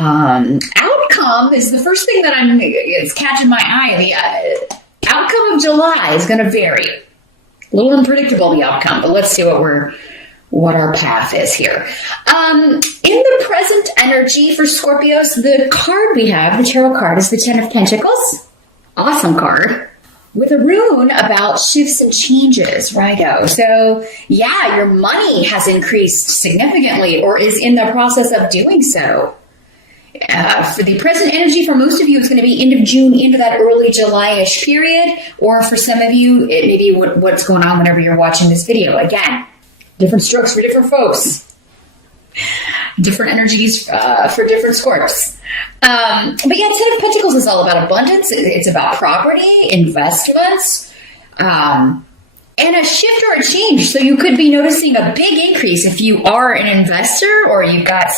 Outcome is the first thing that it's catching my eye. The outcome of July is going to vary. A little unpredictable, the outcome, but let's see what our path is here. In the present energy for Scorpios, the card we have, the tarot card, is the Ten of Pentacles. Awesome card. With a rune about shifts and changes, righto. So, yeah, your money has increased significantly or is in the process of doing so. For the present energy, for most of you, it's going to be end of June into that early July-ish period. Or for some of you, it may be what's going on whenever you're watching this video. Again, different strokes for different folks. Different energies for different Scorps. But yeah, Ten of Pentacles is all about abundance. It's about property, investments, and a shift or a change. So you could be noticing a big increase if you are an investor or you've got,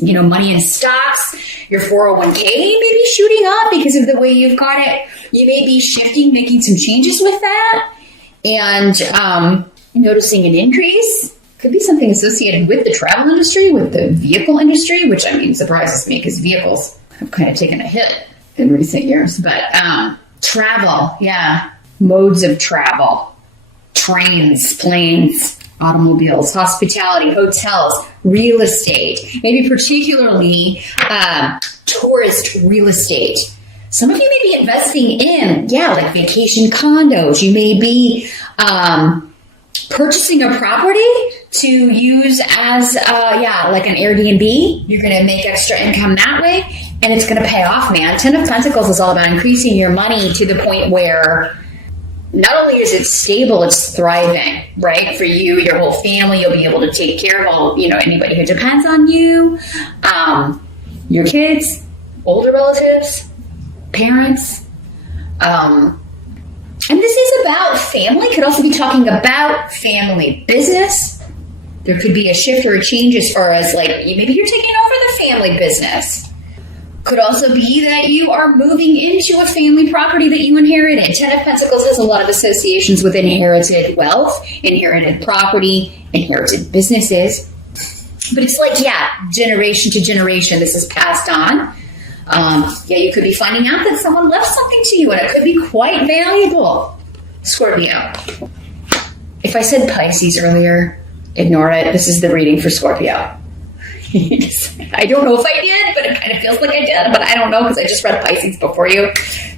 money in stocks. Your 401k may be shooting up because of the way you've got it. You may be shifting, making some changes with that, and noticing an increase. Could be something associated with the travel industry, with the vehicle industry, which surprises me because vehicles have kind of taken a hit in recent years. But travel, yeah, modes of travel. Trains, planes, automobiles, hospitality, hotels, real estate, maybe particularly tourist real estate. Some of you may be investing in, like vacation condos. You may be purchasing a property to use as, like an Airbnb. You're going to make extra income that way, and it's going to pay off, man. Ten of Pentacles is all about increasing your money to the point where not only is it stable, it's thriving, right? For you, your whole family, you'll be able to take care of anybody who depends on you, your kids, older relatives, parents. And this is about family. Could also be talking about family business. There could be a shift or a change as far as maybe you're taking over the family business. Could also be that you are moving into a family property that you inherited. Ten of Pentacles has a lot of associations with inherited wealth, inherited property, inherited businesses. But it's generation to generation, this is passed on. You could be finding out that someone left something to you, and it could be quite valuable. Scorpio. If I said Pisces earlier, ignore it. This is the reading for Scorpio. I don't know if I did, but it kind of feels like I did, but I don't know because I just read Pisces before you.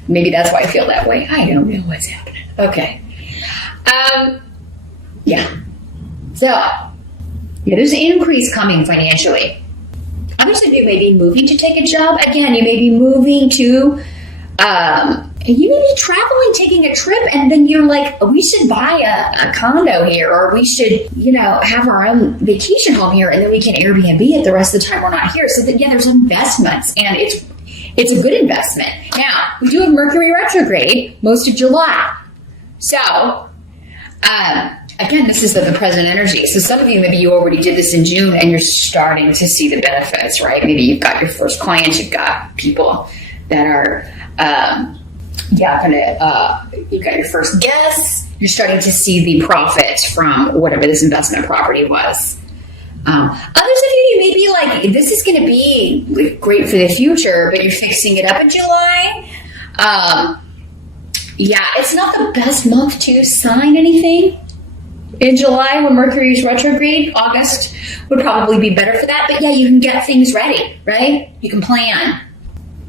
Maybe that's why I feel that way. I don't know what's happening. Okay. So, there's an increase coming financially. Others of you may be moving to take a job. Again, you may be moving to, you may be traveling, taking a trip, and then you're like, we should buy a condo here, or we should, have our own vacation home here, and then we can Airbnb it the rest of the time we're not here. So that, there's investments, and it's a good investment. Now, we do have Mercury retrograde most of July. So, again, this is the present energy. So some of you, maybe you already did this in June, and you're starting to see the benefits, right? Maybe you've got your first clients, you've got people that are, you've got your first guests. You're starting to see the profits from whatever this investment property was. Others of you may be like, this is going to be great for the future, but you're fixing it up in July. It's not the best month to sign anything. In July, when Mercury's retrograde, August would probably be better for that. But you can get things ready, right? You can plan,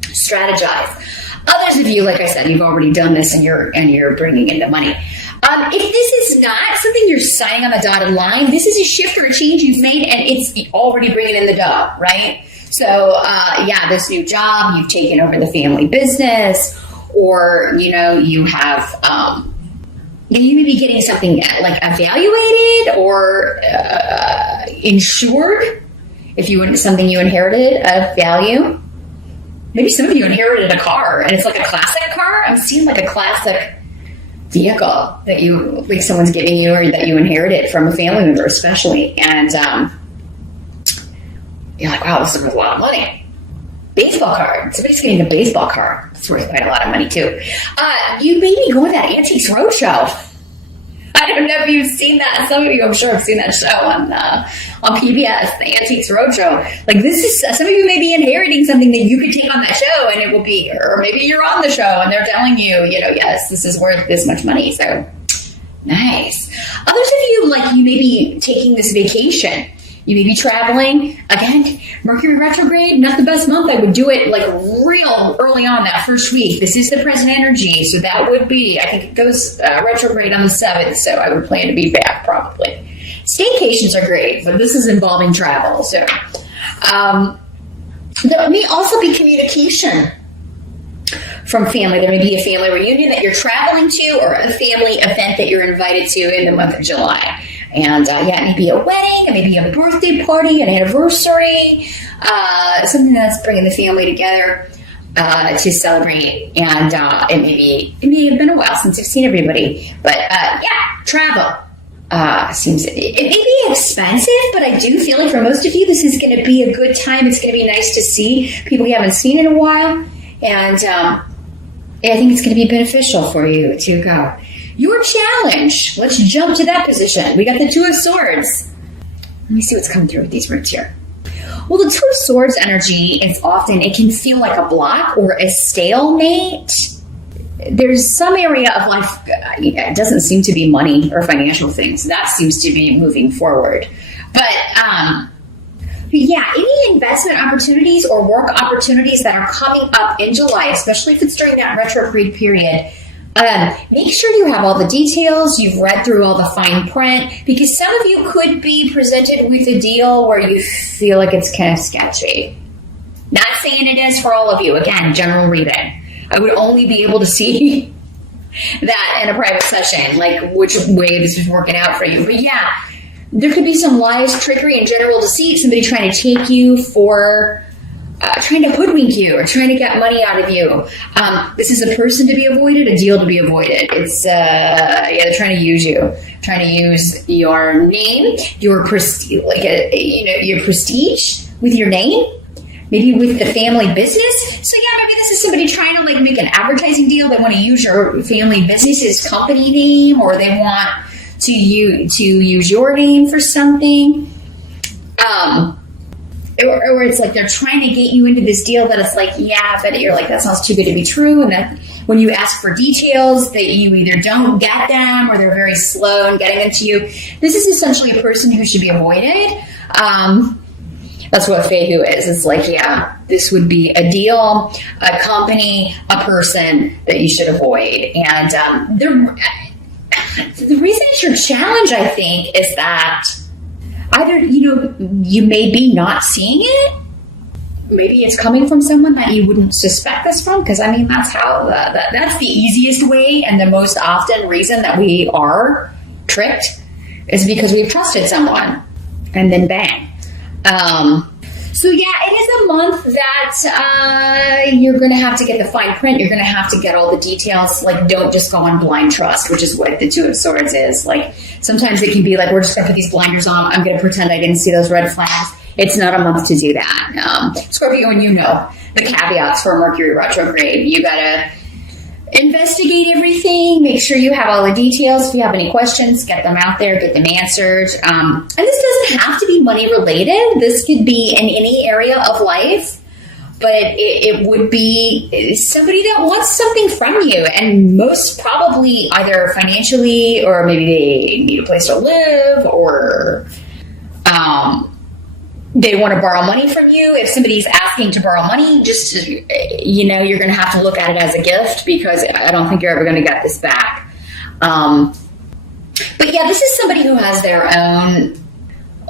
strategize. Others of you, like I said, you've already done this and you're bringing in the money. If this is not something you're signing on the dotted line, this is a shift or a change you've made, and it's already bringing in the dough, right? So, this new job, you've taken over the family business, or, you have, you may be getting something like evaluated or insured if something you inherited of value. Maybe some of you inherited a car, and it's like a classic car. I'm seeing like a classic vehicle that someone's giving you, or that you inherited from a family member, especially. And you're like, wow, this is worth a lot of money. Baseball card. Somebody's getting a baseball card. It's worth quite a lot of money too. You may be going to that Antiques Roadshow. I don't know if you've seen that. Some of you, I'm sure, have seen that show on PBS, the Antiques Roadshow. Like, this is, some of you may be inheriting something that you could take on that show, and it will be, or maybe you're on the show and they're telling you, you know, yes, this is worth this much money. So nice. Others of you, like, you may be taking this vacation. You may be traveling. Again, Mercury retrograde, not the best month. I would do it like real early on that first week. This is the present energy. So that would be, I think it goes retrograde on the 7th. So I would plan to be back probably. Staycations are great, but this is involving travel. So there may also be communication from family. There may be a family reunion that you're traveling to, or a family event that you're invited to in the month of July. And yeah, it may be a wedding, it may be a birthday party, an anniversary, something that's bringing the family together to celebrate. And it may have been a while since I've seen everybody, but yeah, travel seems, it may be expensive, but I do feel like for most of you, this is going to be a good time. It's going to be nice to see people you haven't seen in a while, and I think it's going to be beneficial for you to go. Your challenge. Let's jump to that position. We got the Two of Swords. Let me see what's coming through with these roots here. Well, the Two of Swords energy is often, it can feel like a block or a stalemate. There's some area of life, it doesn't seem to be money or financial things. That seems to be moving forward. But yeah, any investment opportunities or work opportunities that are coming up in July, especially if it's during that retrograde period, make sure you have all the details, you've read through all the fine print, because some of you could be presented with a deal where you feel like it's kind of sketchy. Not saying it is for all of you. Again, general reading. I would only be able to see that in a private session, like which way this is working out for you. But yeah, there could be some lies, trickery, and general deceit, somebody trying to take you for... trying to hoodwink you or trying to get money out of you. This is a person to be avoided, a deal to be avoided. It's, yeah, they're trying to use you, trying to use your name, your prestige, like your prestige with your name, maybe with the family business. So yeah, maybe this is somebody trying to like make an advertising deal. They want to use your family business's company name, or they want to use your name for something. Or it's like they're trying to get you into this deal that it's like, yeah, but you're like, that sounds too good to be true. And that when you ask for details, that you either don't get them or they're very slow in getting them to you. This is essentially a person who should be avoided. That's what Fehu is. It's like, yeah, this would be a deal, a company, a person that you should avoid. And the reason it's your challenge, I think, is that either, you may be not seeing it. Maybe it's coming from someone that you wouldn't suspect this from. Because, I mean, that's how, that's the easiest way and the most often reason that we are tricked is because we've trusted someone. And then bang. So yeah, it is a month that you're going to have to get the fine print. You're going to have to get all the details. Like, don't just go on blind trust, which is what the Two of Swords is. Like, sometimes it can be like, we're just going to put these blinders on. I'm going to pretend I didn't see those red flags. It's not a month to do that. Scorpio, and you know the caveats for Mercury retrograde. You got to investigate everything. Make sure you have all the details. If you have any questions, get them out there, get them answered. And this doesn't have to be money related. This could be in any area of life, but it would be somebody that wants something from you, and most probably either financially, or maybe they need a place to live, or they want to borrow money from you. If somebody's asking to borrow money, just, you're going to have to look at it as a gift, because I don't think you're ever going to get this back. But yeah, this is somebody who has their own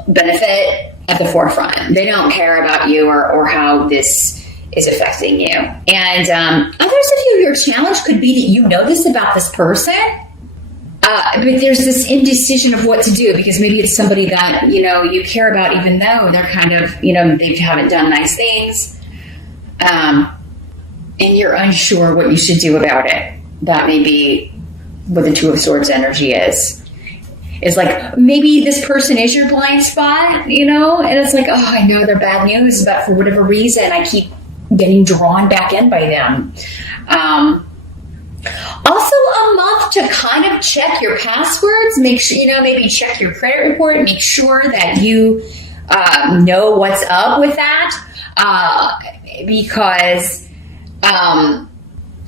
benefit at the forefront. They don't care about you or how this is affecting you. And others of you, your challenge could be that you know this about this person, but there's this indecision of what to do, because maybe it's somebody that, you care about, even though they're kind of, they haven't done nice things. And you're unsure what you should do about it. That may be what the Two of Swords energy is. It's like, maybe this person is your blind spot, and it's like, oh, I know they're bad news, but for whatever reason, I keep getting drawn back in by them. Also a month to kind of check your passwords, make sure, maybe check your credit report, make sure that you know what's up with that. Because,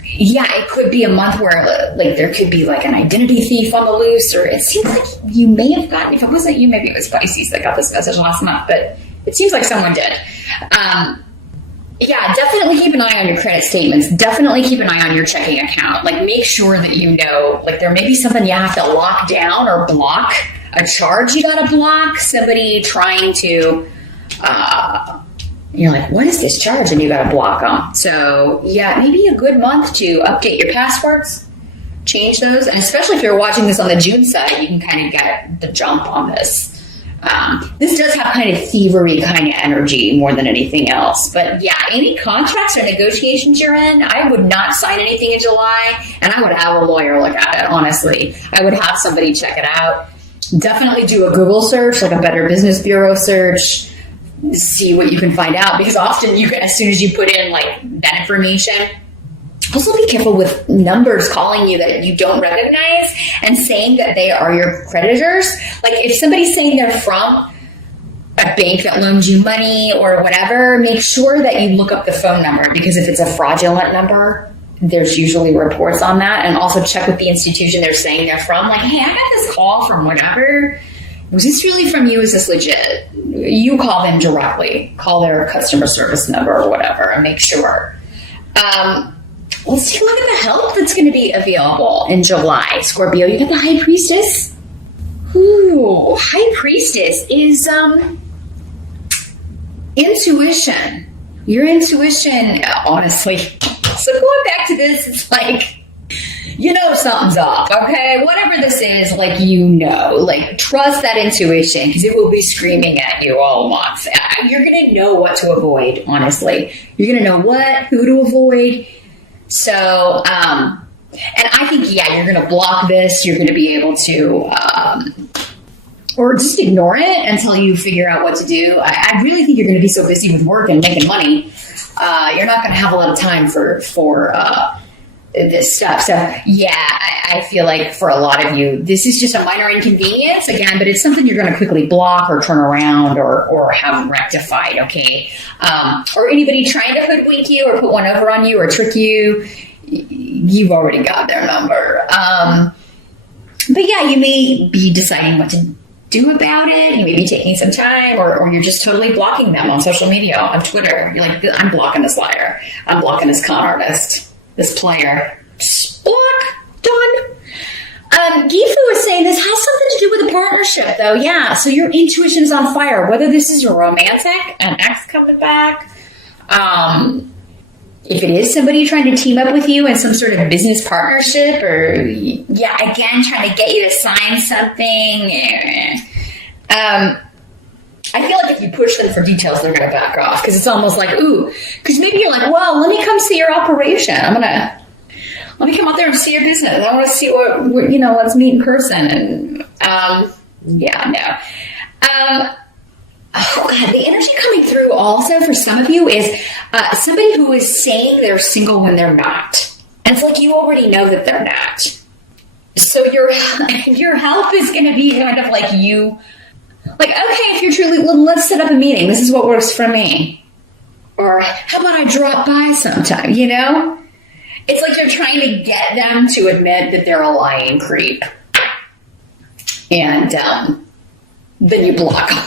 it could be a month where like there could be like an identity thief on the loose, or it seems like you may have gotten, if it wasn't you, maybe it was Pisces that got this message last month, but it seems like someone did. Definitely keep an eye on your credit statements. Definitely keep an eye on your checking account. Like, make sure that like there may be something you have to lock down or block, a charge you gotta block, somebody trying to, you're like, what is this charge? And you gotta block them. So maybe a good month to update your passwords, change those. And especially if you're watching this on the June side, you can kind of get the jump on this. This does have kind of thievery kind of energy more than anything else. But any contracts or negotiations you're in, I would not sign anything in July, and I would have a lawyer look at it, honestly. I would have somebody check it out. Definitely do a Google search, like a Better Business Bureau search, see what you can find out, because often you can, as soon as you put in like that information. Also be careful with numbers calling you that you don't recognize and saying that they are your creditors. Like, if somebody's saying they're from a bank that loans you money or whatever, make sure that you look up the phone number, because if it's a fraudulent number, there's usually reports on that. And also check with the institution they're saying they're from. Like, hey, I got this call from whatever. Was this really from you? Is this legit? You call them directly. Call their customer service number or whatever and make sure. Let's take a look at the help that's going to be available in July. Scorpio, you got the High Priestess. Ooh, High Priestess is intuition. Your intuition, honestly. So going back to this, it's like, something's up, okay? Whatever this is, like, like, trust that intuition, because it will be screaming at you all month. You're going to know what to avoid, honestly. You're going to know who to avoid. So, and I think, you're going to block this. You're going to be able to, or just ignore it until you figure out what to do. I really think you're going to be so busy with work and making money. You're not going to have a lot of time for this stuff. So, I feel like for a lot of you, this is just a minor inconvenience again, but it's something you're going to quickly block or turn around or have rectified. Okay. Or anybody trying to hoodwink you or put one over on you or trick you, you've already got their number. But you may be deciding what to do about it. You may be taking some time, or you're just totally blocking them on social media, on Twitter. You're like, I'm blocking this liar. I'm blocking this con artist. This player. Block. Done. Gifu was saying this has something to do with a partnership, though. Yeah, so your intuition is on fire. Whether this is a romantic, an ex coming back, if it is somebody trying to team up with you in some sort of business partnership, or, again, trying to get you to sign something. I feel like if you push them for details, they're going to back off, because it's almost like, because maybe you're like, well, let me come see your operation. Let me come out there and see your business. I want to see what let's meet in person. And, no. The energy coming through also for some of you is somebody who is saying they're single when they're not. And it's like you already know that they're not. So your help is going to be kind of like you. Like, okay, if you're truly, let's set up a meeting. This is what works for me. Or how about I drop by sometime, It's like you're trying to get them to admit that they're a lying creep. And then you block them.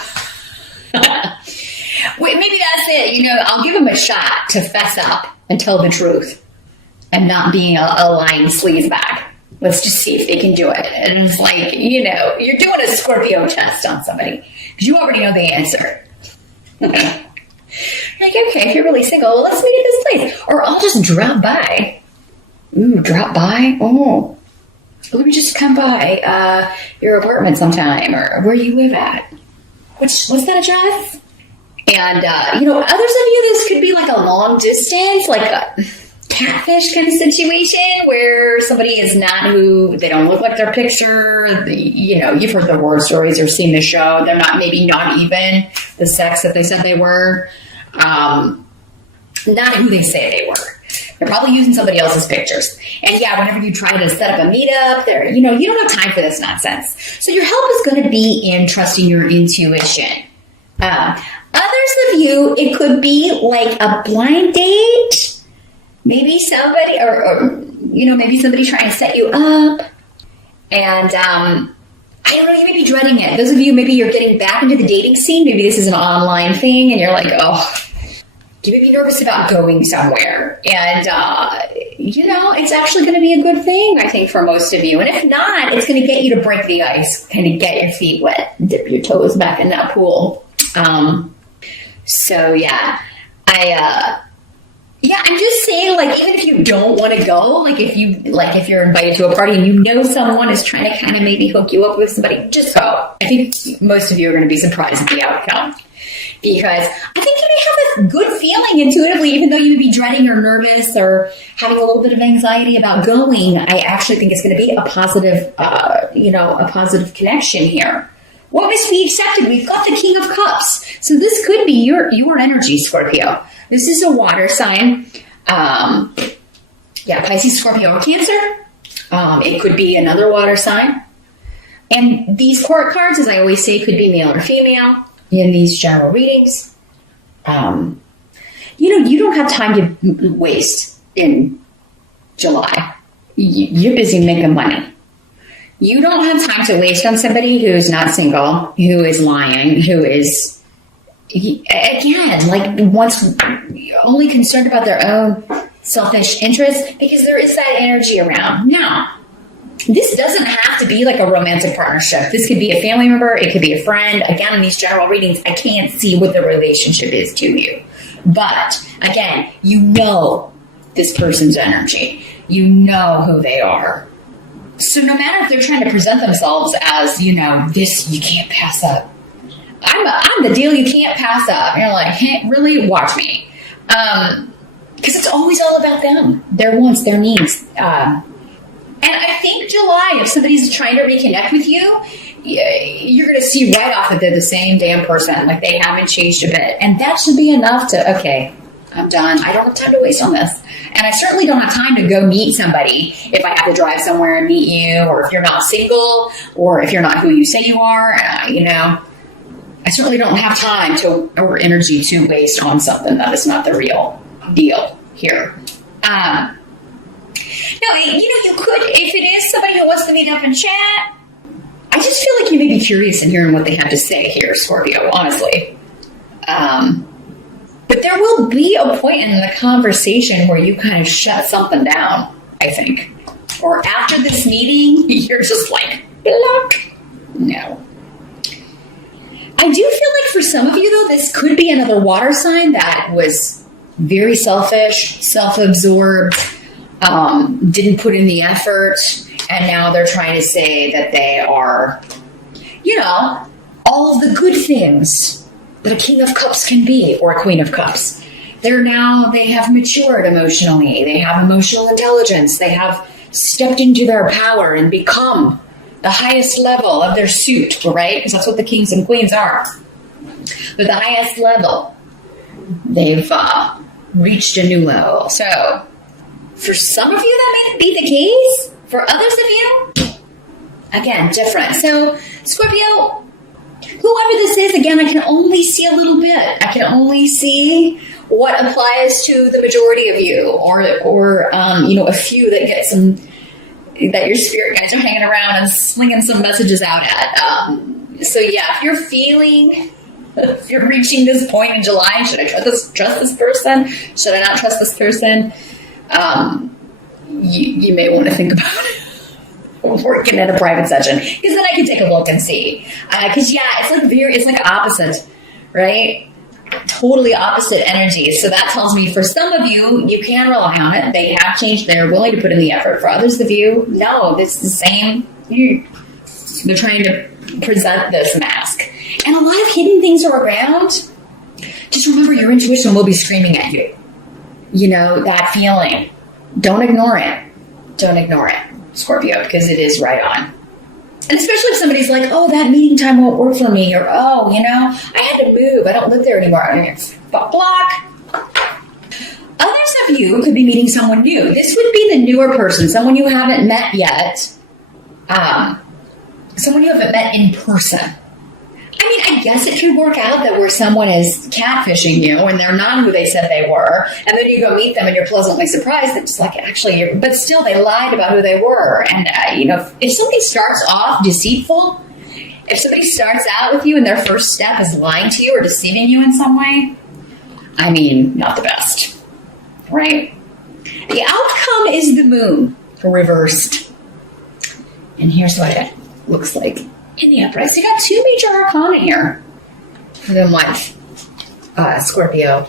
Wait, maybe that's it. I'll give them a shot to fess up and tell the truth and not being a lying sleazebag. Let's just see if they can do it. And it's like, you're doing a Scorpio test on somebody because you already know the answer. Like, okay, if you're really single, well, let's meet at this place. Or I'll just drop by. Ooh, drop by? Oh, let me just come by your apartment sometime, or where you live at. What's that address? And, others of you, this could be like a long distance, like a catfish kind of situation where somebody is not who they don't look like their picture. You've heard the war stories or seen the show. They're not even the sex that they said they were. Not who they say they were. They're probably using somebody else's pictures. And yeah, whenever you try to set up a meetup, you don't have time for this nonsense. So your help is going to be in trusting your intuition. Others of you, it could be like a blind date. Maybe somebody, or maybe somebody trying to set you up. And I don't know, you may be dreading it. Those of you, maybe you're getting back into the dating scene. Maybe this is an online thing, and you're like, oh, you may be nervous about going somewhere. And, it's actually going to be a good thing, I think, for most of you. And if not, it's going to get you to break the ice, kind of get your feet wet, dip your toes back in that pool. So yeah, I'm just saying, like, even if you don't want to go, if you're invited to a party and someone is trying to kind of maybe hook you up with somebody, just go. I think most of you are going to be surprised at the outcome, because I think you may have this good feeling intuitively, even though you may be dreading or nervous or having a little bit of anxiety about going. I actually think it's going to be a positive connection here. What must be accepted? We've got the King of Cups. So this could be your energy, Scorpio. This is a water sign. Pisces, Scorpio, or Cancer. It could be another water sign. And these court cards, as I always say, could be male or female in these general readings. You don't have time to waste in July. You're busy making money. You don't have time to waste on somebody who's not single, who is lying, who is, again, only concerned about their own selfish interests, because there is that energy around. Now, this doesn't have to be like a romantic partnership. This could be a family member. It could be a friend. Again, in these general readings, I can't see what the relationship is to you. But, again, this person's energy. You know who they are. So no matter if they're trying to present themselves as, this you can't pass up. I'm the deal you can't pass up. And you're like, hey, really? Watch me. Because it's always all about them, their wants, their needs. And I think July, if somebody's trying to reconnect with you, you're going to see right off that they're the same damn person. Like, they haven't changed a bit. And that should be enough to, okay, I'm done. I don't have time to waste on this. And I certainly don't have time to go meet somebody if I have to drive somewhere and meet you, or if you're not single, or if you're not who you say you are. I certainly don't have time or energy to waste on something that is not the real deal here. You could, if it is somebody who wants to meet up and chat, I just feel like you may be curious in hearing what they have to say here, Scorpio, honestly. But there will be a point in the conversation where you kind of shut something down, I think. Or after this meeting, you're just like, block. No. I do feel like for some of you, though, this could be another water sign that was very selfish, self-absorbed, didn't put in the effort, and now they're trying to say that they are, all of the good things that a King of Cups can be, or a Queen of Cups. They have matured emotionally. They have emotional intelligence. They have stepped into their power and become the highest level of their suit, right? Because that's what the kings and queens are. But the highest level. They've reached a new level. So, for some of you, that may be the case. For others of you, again, different. So, Scorpio, whoever this is, again, I can only see a little bit. I can only see what applies to the majority of you, or a few that get some, that your spirit guides are hanging around and slinging some messages out at. So yeah, if you're reaching this point in July, should I trust this person? Should I not trust this person? You may want to think about it. Working at a private session, because then I can take a look and see. Because it's like opposite, right? Totally opposite energies. So that tells me for some of you, you can rely on it. They have changed. They're willing to put in the effort. For others of you, no, it's the same. They're trying to present this mask, and a lot of hidden things are around. Just remember, your intuition will be screaming at you. That feeling. Don't ignore it. Don't ignore it, Scorpio, because it is right on. And especially if somebody's like, oh, that meeting time won't work for me, or, oh, I had to move. I don't live there anymore. Block. Others of you could be meeting someone new. This would be the newer person, someone you haven't met yet. Someone you haven't met in person. I mean, I guess it could work out that where someone is catfishing you and they're not who they said they were, and then you go meet them and you're pleasantly surprised that it's like, actually, but still they lied about who they were. And, if somebody starts off deceitful, if somebody starts out with you and their first step is lying to you or deceiving you in some way, I mean, not the best, right? The outcome is the moon reversed. And here's what it looks like in the upright. So you got two major arcana here for the month, Scorpio.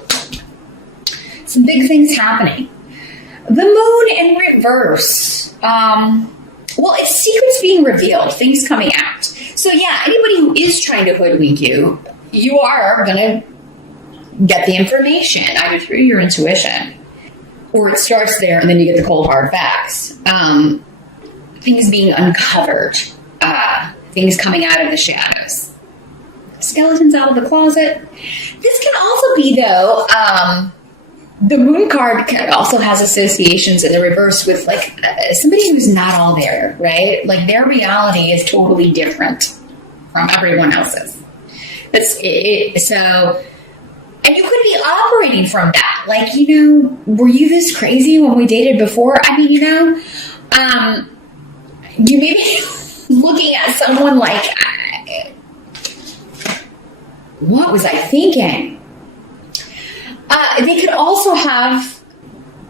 Some big things happening. The moon in reverse. It's secrets being revealed, things coming out. So yeah, anybody who is trying to hoodwink you, you are going to get the information either through your intuition, or it starts there and then you get the cold hard facts. Things being uncovered. Things coming out of the shadows. Skeletons out of the closet. This can also be, though, the moon card also has associations in the reverse with, like, somebody who's not all there, right? Like, their reality is totally different from everyone else's. So, and you could be operating from that. Like, were you this crazy when we dated before? I mean, you may be looking at someone like, what was I thinking? They could also have,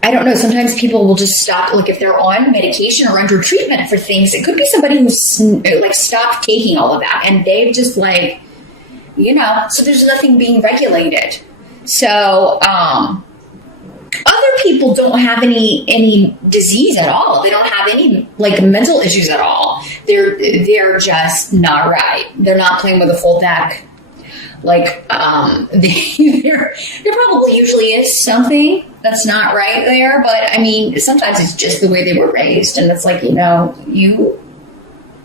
I don't know, sometimes people will just stop, like if they're on medication or under treatment for things, it could be somebody who's like stopped taking all of that and they've just so there's nothing being regulated. So, other people don't have any disease at all. They don't have any like mental issues at all. They're just not right. They're not playing with a full deck. Like there probably usually is something that's not right there, but I mean sometimes it's just the way they were raised, and it's like you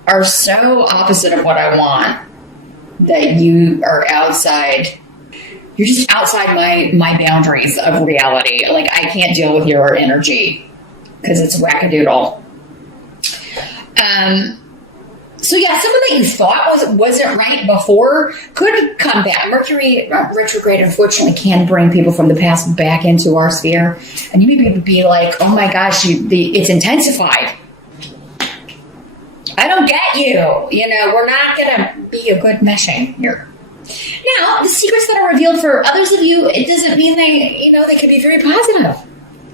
are so opposite of what I want that you are outside. You're just outside my boundaries of reality. Like, I can't deal with your energy because it's wackadoodle. So yeah, someone that you thought wasn't right before could come back. Mercury retrograde, unfortunately, can bring people from the past back into our sphere. And you may be like, oh my gosh, it's intensified. I don't get you. We're not going to be a good meshing here. Now, the secrets that are revealed for others of you, it doesn't mean they can be very positive.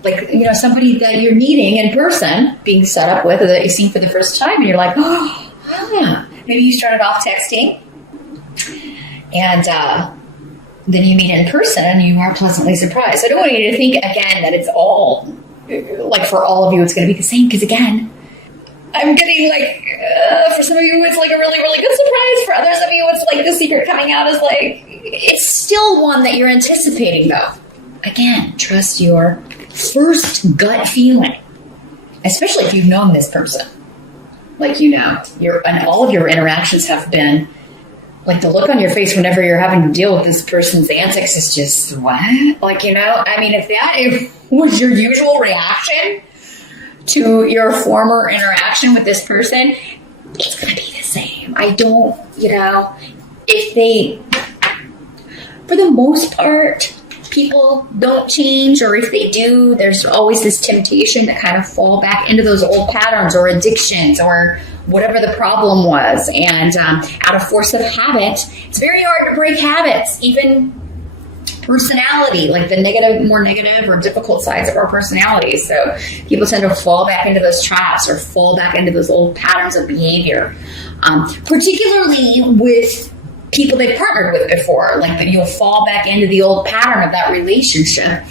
Like, somebody that you're meeting in person, being set up with, or that you see for the first time, and you're like, oh, yeah. Maybe you started off texting, and then you meet in person, and you are pleasantly surprised. I don't want you to think, again, that it's all, like, for all of you, it's going to be the same, because, again, I'm getting, like, for some of you, it's like a really, really good surprise. For others of you, it's like the secret coming out is like, it's still one that you're anticipating, though. Again, trust your first gut feeling, especially if you've known this person. Like, and all of your interactions have been, like, the look on your face whenever you're having to deal with this person's antics is just, what? Like, I mean, if that was your usual reaction to your former interaction with this person, it's going to be the same. I don't, if they, for the most part, people don't change, or if they do, there's always this temptation to kind of fall back into those old patterns or addictions or whatever the problem was. And out of force of habit, it's very hard to break habits, even personality, like the more negative or difficult sides of our personalities. So people tend to fall back into those traps or fall back into those old patterns of behavior, particularly with people they've partnered with before. Like, that you'll fall back into the old pattern of that relationship,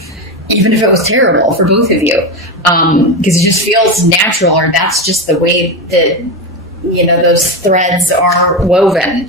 even if it was terrible for both of you, because it just feels natural, or that's just the way that those threads are woven.